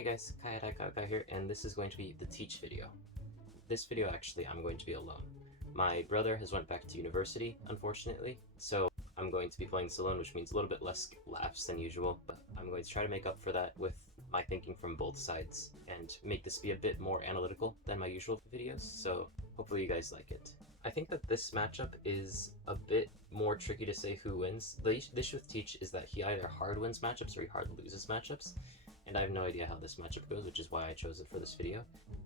Hey guys, iKailaKai here, and this is going to be the teach video. This video actually I'm going to be alone. My brother has went back to university, unfortunately, so I'm going to be playing this alone, which means a little bit less laughs than usual, but I'm going to try to make up for that with my thinking from both sides and make this be a bit more analytical than my usual videos, so hopefully you guys like it. I think that this matchup is a bit more tricky to say who wins. The issue with Teach is that he either hard wins matchups or he hard loses matchups, and I have no idea how this matchup goes, which is why I chose it for this video.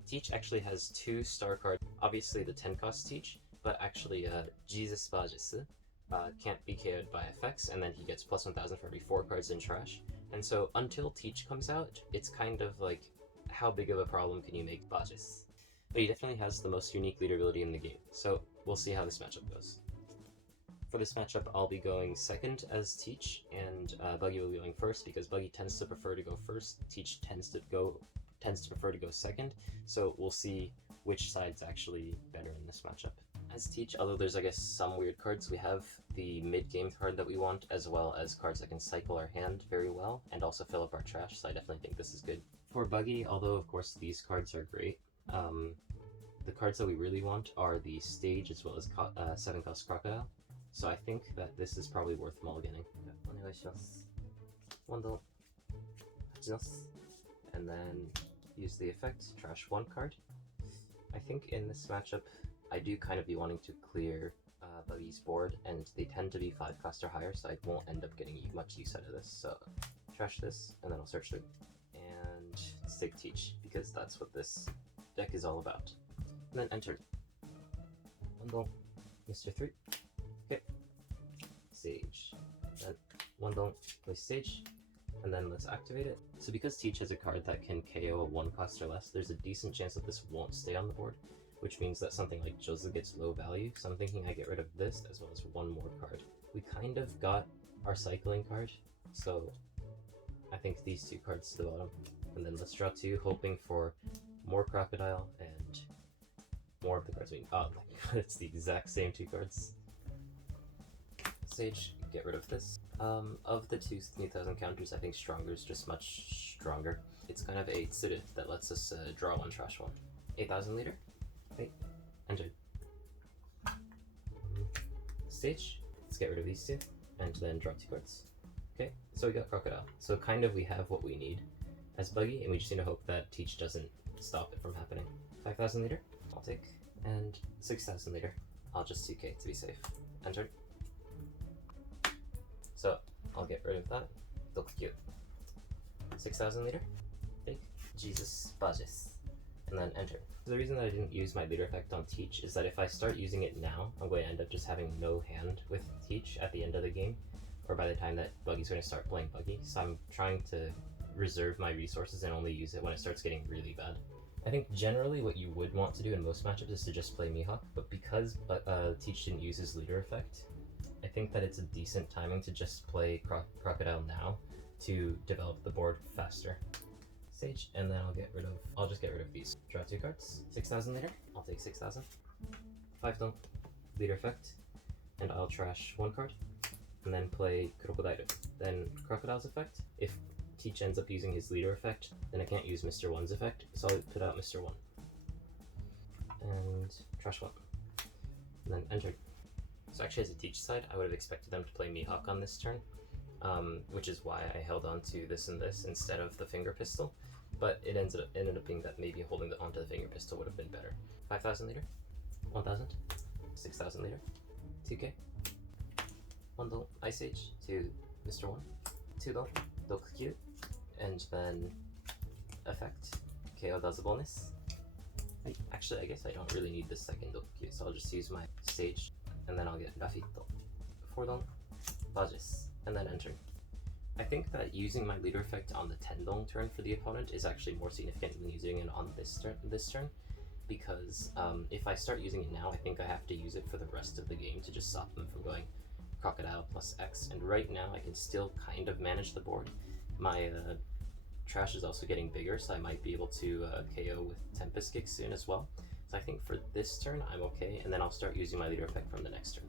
Teach actually has 2 star cards, obviously the 10 cost Teach, but actually Jesus Bajisu can't be KO'd by effects, and then he gets plus 1000 for every 4 cards in trash. And so until Teach comes out, it's kind of like, how big of a problem can you make Bajis? But he definitely has the most unique leader ability in the game, so we'll see how this matchup goes. For this matchup, I'll be going second as Teach, and Buggy will be going first because Buggy tends to prefer to go first. Teach tends to prefer to go second, so we'll see which side's actually better in this matchup. As Teach, although there's I guess some weird cards, we have the mid-game card that we want, as well as cards that can cycle our hand very well, and also fill up our trash, so I definitely think this is good. For Buggy, although of course these cards are great, the cards that we really want are the Stage as well as 7 cost Crocodile. So I think that this is probably worth mulliganing. And then use the effect, trash 1 card. I think in this matchup, I do kind of be wanting to clear Buggy's board, and they tend to be 5 cost or higher, so I won't end up getting much use out of this. So trash this, and then I'll search through. And stick Teach, because that's what this deck is all about. And then enter. Mr. 3. Okay. Sage. Then play Sage. And then let's activate it. So because Teach has a card that can KO a 1 cost or less, there's a decent chance that this won't stay on the board, which means that something like Joseph gets low value, so I'm thinking I get rid of this as well as 1 more card. We kind of got our cycling card, so I think these 2 cards to the bottom. And then let's draw 2, hoping for more Crocodile and more of the cards we need. Oh my god, it's the exact same 2 cards. Sage, get rid of this. Of the 2 3000 counters, I think Stronger is just much stronger. It's kind of a tsuru that lets us draw 1, trash 1. 8000 leader. Okay, enter. Stage, let's get rid of these 2, and then draw 2 cards. Okay, so we got Crocodile. So kind of we have what we need as Buggy, and we just need to hope that Teach doesn't stop it from happening. 5000 leader, I'll take, and 6000 leader, I'll just 2k to be safe. Enter. So I'll get rid of that. Looks cute. 6000 leader, take, Jesus Bajes, and then enter. So the reason that I didn't use my leader effect on Teach is that if I start using it now, I'm going to end up just having no hand with Teach at the end of the game, or by the time that Buggy's going to start playing Buggy. So I'm trying to reserve my resources and only use it when it starts getting really bad. I think generally what you would want to do in most matchups is to just play Mihawk, but because Teach didn't use his leader effect, I think that it's a decent timing to just play Crocodile now to develop the board faster. Sage, and then I'll just get rid of these. Draw 2 cards. 6000 leader, I'll take 6000. 5 don't, leader effect, and I'll trash 1 card, and then play Crocodile. Then Crocodile's effect, if Teach ends up using his leader effect, then I can't use Mr. 1's effect, so I'll put out Mr. 1. And trash 1. And then enter. So actually as a Teach side, I would have expected them to play Mihawk on this turn, which is why I held on to this and this instead of the finger pistol, but it ended up being that maybe holding onto the finger pistol would have been better. 5000 leader, 1000, 6000 leader, 2k, 1 don't, Ice Age to Mr. 1, 2 don't, look cute, and then effect, KO does a bonus. Actually, I guess I don't really need the second look cute, so I'll just use my Stage, and then I'll get Rafito. 4 don't, Bajes, and then enter. I think that using my leader effect on the 10 dong turn for the opponent is actually more significant than using it on this turn, because if I start using it now, I think I have to use it for the rest of the game to just stop them from going Crocodile plus X, and right now I can still kind of manage the board. My trash is also getting bigger, so I might be able to KO with Tempest Kick soon as well. So I think for this turn I'm okay, and then I'll start using my leader effect from the next turn.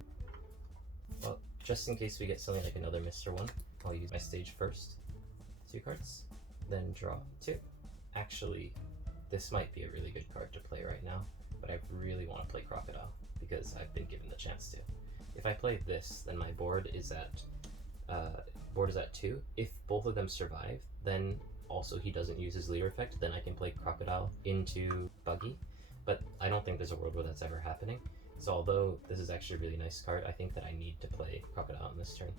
Well, just in case we get something like another Mr. 1, I'll use my Stage first. 2 cards, then draw 2, Actually, this might be a really good card to play right now, but I really want to play Crocodile because I've been given the chance to. If I play this, then my board is at 2. If both of them survive, then also he doesn't use his leader effect, then I can play Crocodile into Buggy, but I don't think there's a world where that's ever happening. So although this is actually a really nice card, I think that I need to play Crocodile on this turn.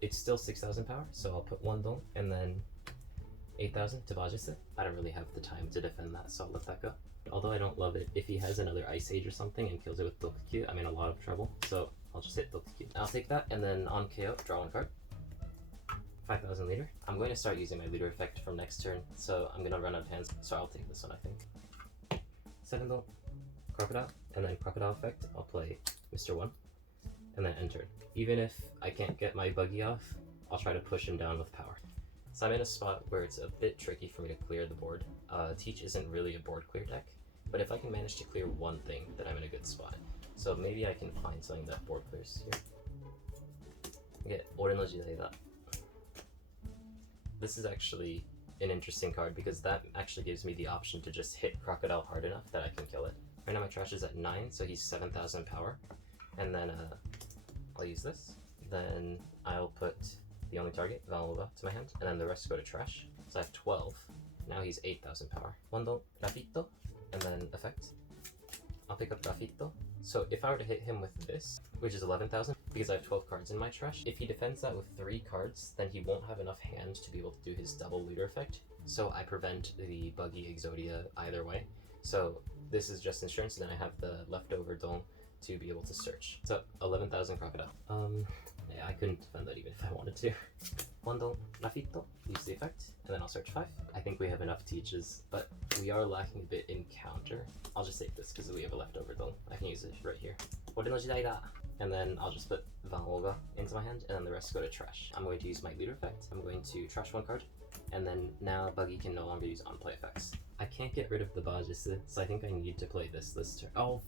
It's still 6,000 power, so I'll put 1 Dong and then 8,000 to Bajise. I don't really have the time to defend that, so I'll let that go. Although I don't love it, if he has another Ice Age or something and kills it with Dokukyu, I'm in a lot of trouble, so I'll just hit Dokukyu. I'll take that, and then on KO, draw 1 card. 5,000 leader. I'm going to start using my leader effect from next turn, so I'm going to run out of hands, so I'll take this one, I think. 7 Dong, Crocodile, and then Crocodile effect, I'll play Mr. 1, and then enter. Even if I can't get my Buggy off, I'll try to push him down with power. So I'm in a spot where it's a bit tricky for me to clear the board. Teach isn't really a board clear deck, but if I can manage to clear one thing, then I'm in a good spot. So maybe I can find something that board clears here. Get Ore no Jidai da. This is actually an interesting card because that actually gives me the option to just hit Crocodile hard enough that I can kill it. Right now my trash is at 9, so he's 7,000 power. And then I'll use this. Then I'll put the only target, Valnova, to my hand, and then the rest go to trash. So I have 12. Now he's 8,000 power. Wando, Rafito, and then effect. I'll pick up Rafito. So if I were to hit him with this, which is 11,000, because I have 12 cards in my trash, if he defends that with 3 cards, then he won't have enough hand to be able to do his double leader effect. So I prevent the Buggy Exodia either way. So this is just insurance, and then I have the leftover Dong to be able to search. So 11,000 Crocodile. Yeah, I couldn't defend that even if I wanted to. Wando, Rafito, use the effect, and then I'll search 5. I think we have enough teaches, but we are lacking a bit in counter. I'll just take this because we have a leftover Dong. I can use it right here. Ore no Jidai da! And then I'll just put Valnova into my hand, and then the rest go to trash. I'm going to use my leader effect. I'm going to trash 1 card, and then now Buggy can no longer use on-play effects. I can't get rid of the Bajise, so I think I need to play this turn. Oh,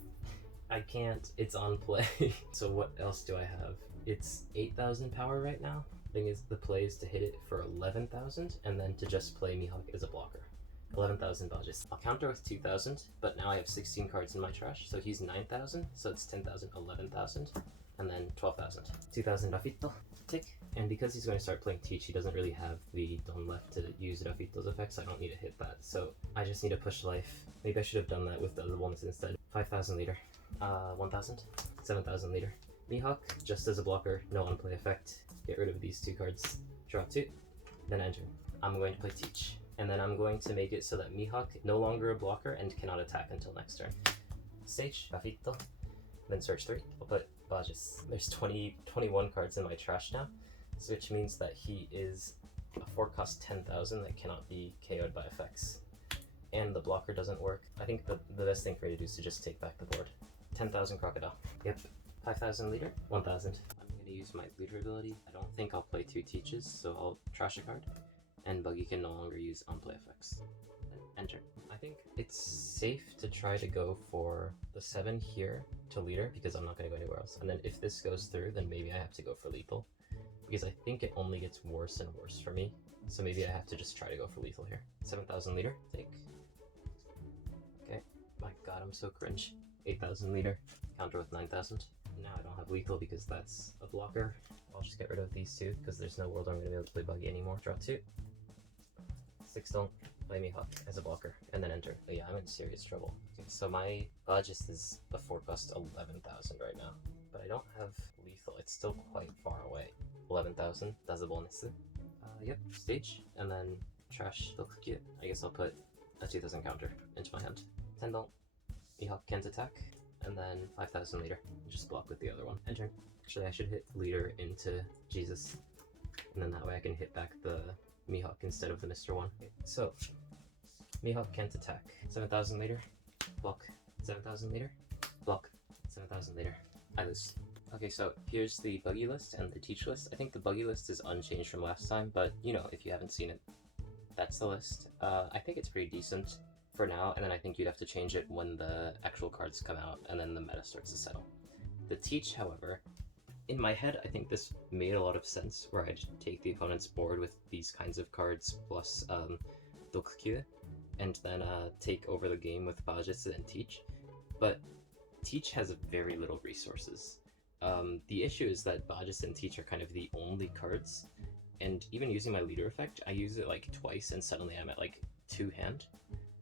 I can't. It's on play. So what else do I have? It's 8,000 power right now. Thing is, the play is to hit it for 11,000 and then to just play Mihawk as a blocker. 11,000 Bajis. I'll counter with 2,000, but now I have 16 cards in my trash, so he's 9,000, so it's 10,000, 11,000, and then 12,000. 2,000 Rafito, tick. And because he's going to start playing Teach, he doesn't really have the Don left to use Rafito's effects, so I don't need to hit that. So I just need to push life. Maybe I should have done that with the other ones instead. 5,000 leader. 1,000. 7,000 leader. Mihawk, just as a blocker, no on-play effect. Get rid of these 2 cards. Draw 2. Then enter. I'm going to play Teach. And then I'm going to make it so that Mihawk no longer a blocker and cannot attack until next turn. Stage, Rafito. Then search 3. I'll put Bajis. There's 21 cards in my trash now, so which means that he is a 4 cost 10,000 that cannot be KO'd by effects. And the blocker doesn't work. I think the best thing for you to do is to just take back the board. 10,000 Crocodile. Yep. 5,000 leader. 1,000. I'm going to use my leader ability. I don't think I'll play 2 teaches, so I'll trash a card. And Buggy can no longer use on-play effects. And enter. I think it's safe to try to go for the 7 here to leader, because I'm not going to go anywhere else. And then if this goes through, then maybe I have to go for lethal, because I think it only gets worse and worse for me. So maybe I have to just try to go for lethal here. 7,000 leader. Take. Okay. My god, I'm so cringe. 8,000 leader. Counter with 9,000. Now I don't have lethal because that's a blocker. I'll just get rid of these 2 because there's no world I'm going to be able to play Buggy anymore. Draw 2. 6 don't. Play Mihawk as a blocker and then enter. But yeah, I'm in serious trouble. Okay, so my budget is the 4 cost 11,000 right now, but I don't have lethal. It's still quite far away. 11,000. That's a bonus. Yep. Stage and then trash Dokukyu. I guess I'll put a 2,000 counter into my hand. 10 don't. Mihawk can't attack. And then 5,000 leader. Just block with the other one. Enter. Actually, I should hit leader into Jesus. And then that way I can hit back the Mihawk instead of the Mr. 1. Okay, so, Mihawk can't attack. 7,000 leader. Block. 7,000 leader. Block. 7,000 leader. I lose. Okay, so here's the Buggy list and the Teach list. I think the Buggy list is unchanged from last time, but you know, if you haven't seen it, that's the list. I think it's pretty decent for now, and then I think you'd have to change it when the actual cards come out and then the meta starts to settle. The Teach, however, in my head, I think this made a lot of sense, where I'd take the opponent's board with these kinds of cards plus Dokukyu, and then take over the game with Bajitsu and Teach. But Teach has very little resources. The issue is that Bajitsu and Teach are kind of the only cards, and even using my leader effect, I use it like twice and suddenly I'm at like 2-hand.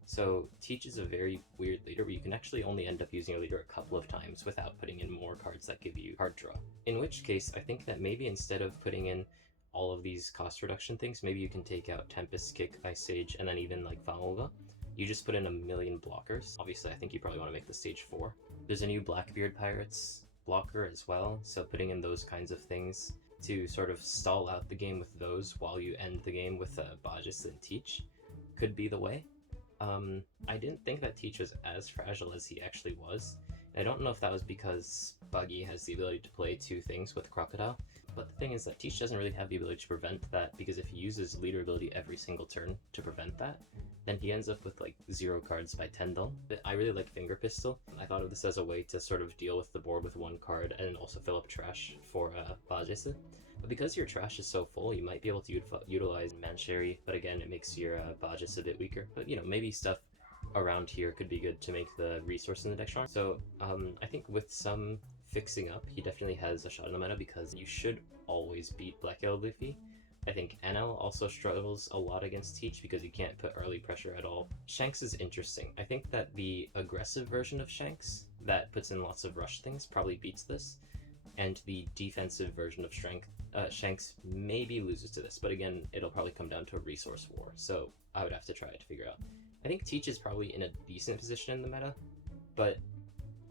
So Teach is a very weird leader where you can actually only end up using a leader a couple of times without putting in more cards that give you card draw. In which case, I think that maybe instead of putting in all of these cost reduction things, maybe you can take out Tempest Kick, Ice Sage, and then even like Valga. You just put in 1,000,000 blockers. Obviously, I think you probably want to make the stage 4. There's a new Blackbeard Pirates blocker as well, so putting in those kinds of things to sort of stall out the game with those while you end the game with Bajis and Teach could be the way. I didn't think that Teach was as fragile as he actually was. I don't know if that was because Buggy has the ability to play 2 things with Crocodile, but the thing is that Teach doesn't really have the ability to prevent that, because if he uses leader ability every single turn to prevent that, then he ends up with like 0 cards by Tendon. I really like Finger Pistol. I thought of this as a way to sort of deal with the board with 1 card and also fill up trash for Bajis. But because your trash is so full, you might be able to utilize Mancheri, but again, it makes your Bajis a bit weaker. But you know, maybe stuff around here could be good to make the resource in the deck strong. So I think with some fixing up, he definitely has a shot in the meta, because you should always beat Blackbeard Luffy. I think NL also struggles a lot against Teach because he can't put early pressure at all. Shanks is interesting. I think that the aggressive version of Shanks that puts in lots of rush things probably beats this, and the defensive version of Shanks maybe loses to this, but again, it'll probably come down to a resource war, so I would have to try to figure out. I think Teach is probably in a decent position in the meta, but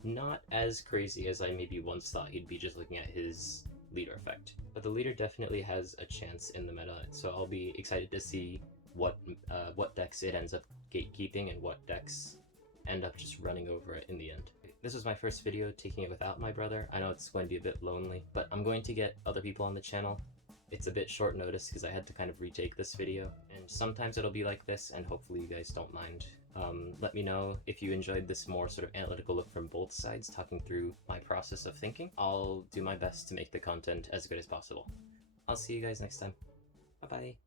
not as crazy as I maybe once thought he'd be just looking at his leader effect. But the leader definitely has a chance in the meta, so I'll be excited to see what decks it ends up gatekeeping and what decks end up just running over it in the end. This was my first video taking it without my brother. I know it's going to be a bit lonely, but I'm going to get other people on the channel. It's a bit short notice because I had to kind of retake this video, and sometimes it'll be like this, and hopefully you guys don't mind. Let me know if you enjoyed this more sort of analytical look from both sides, talking through my process of thinking. I'll do my best to make the content as good as possible. I'll see you guys next time. Bye-bye.